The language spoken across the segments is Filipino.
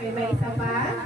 Okay, may isa pa?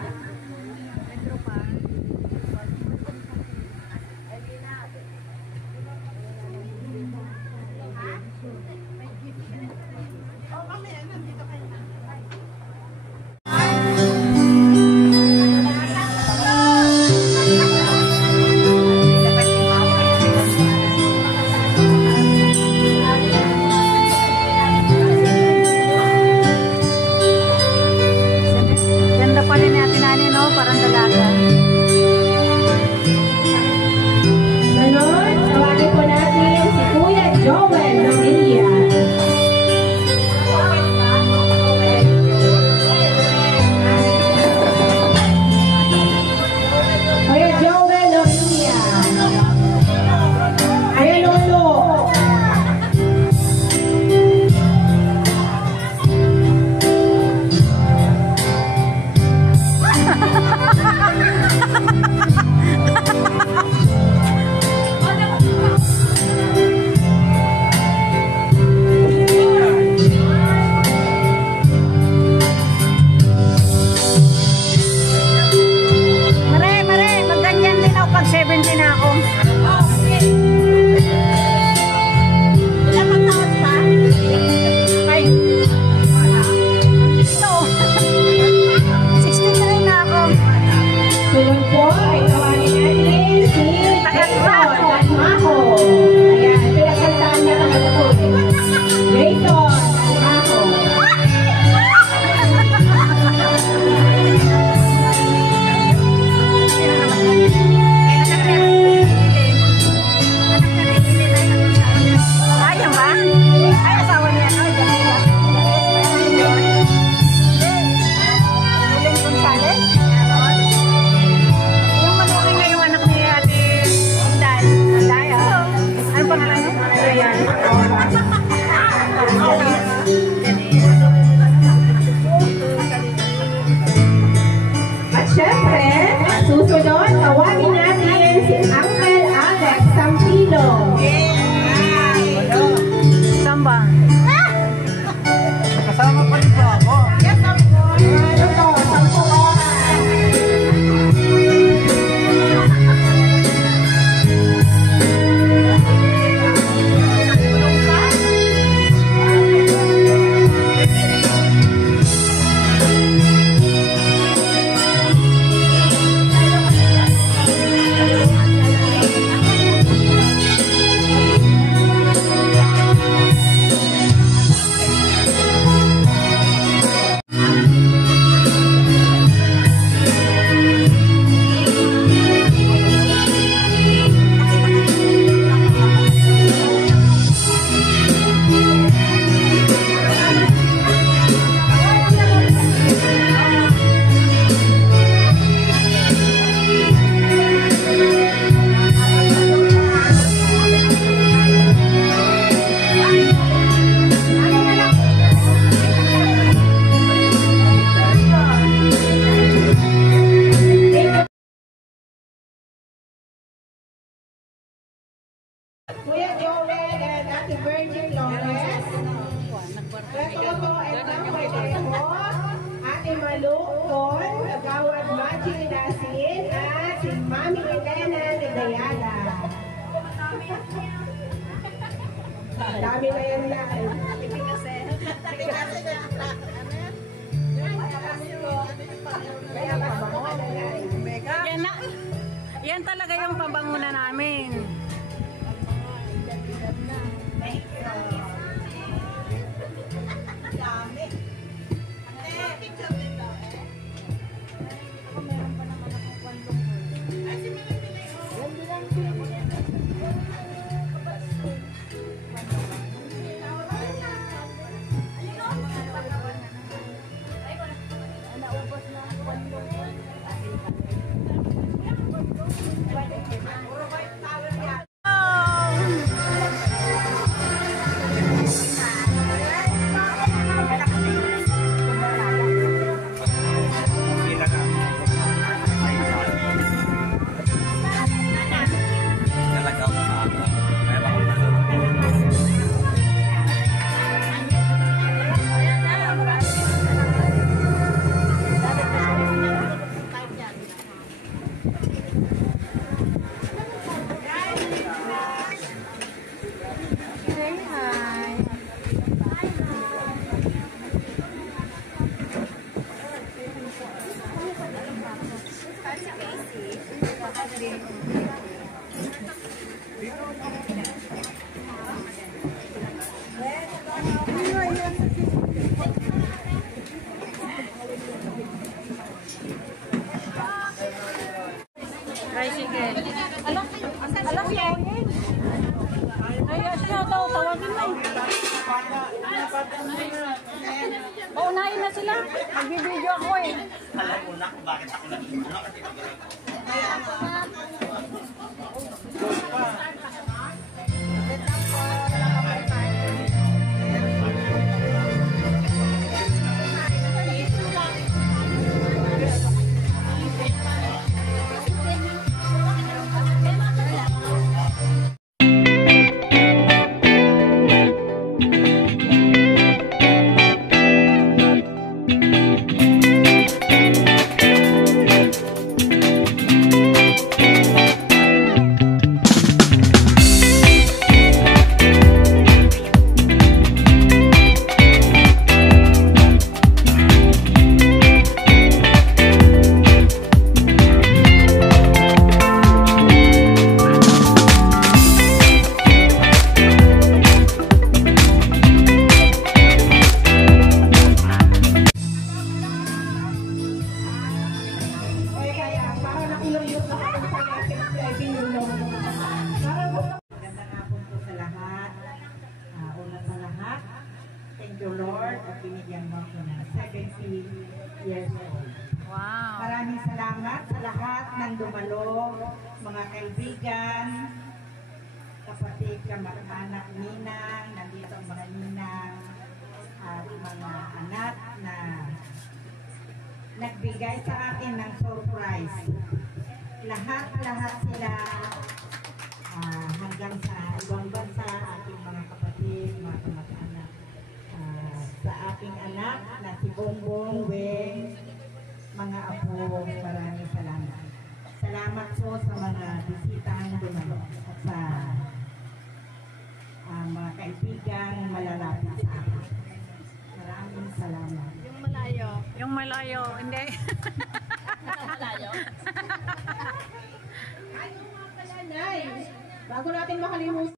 Kuya Joel and Ate Virgin Lopez. Ito po ay pareho. Ate Malu Con, Gawad Machi Dasin, at si Mami Elena Negayala. Dami na yan na. Yan talaga yung pabangunan namin. Tricycle. Alam niya. Ay, siya daw, tawagin mo. Paunahin na sila. Magbibideo ako eh. Alam mo na kung bakit ako nandito. Thank you, Lord, at binigyan mo ako ng 70 years old. Wow. Maraming salamat sa lahat ng dumalo, mga kaibigan, kapatid, kamag-anak, ninang, nandito ang mga ninang, at mga anak na nagbigay sa akin ng surprise. Lahat sila hanggang sa ibang bansa, aking mga kapatid, mga kamag-anak. Sa aking anak na si Bongbong, Weng, mga apo, maraming salamat. Salamat po sa mga bisitang dumalo at sa mga kaibigan malalapit sa akin. Maraming salamat. Yung malayo, hindi. Ay, yung mga pala, Nay. Bago natin makalimutan.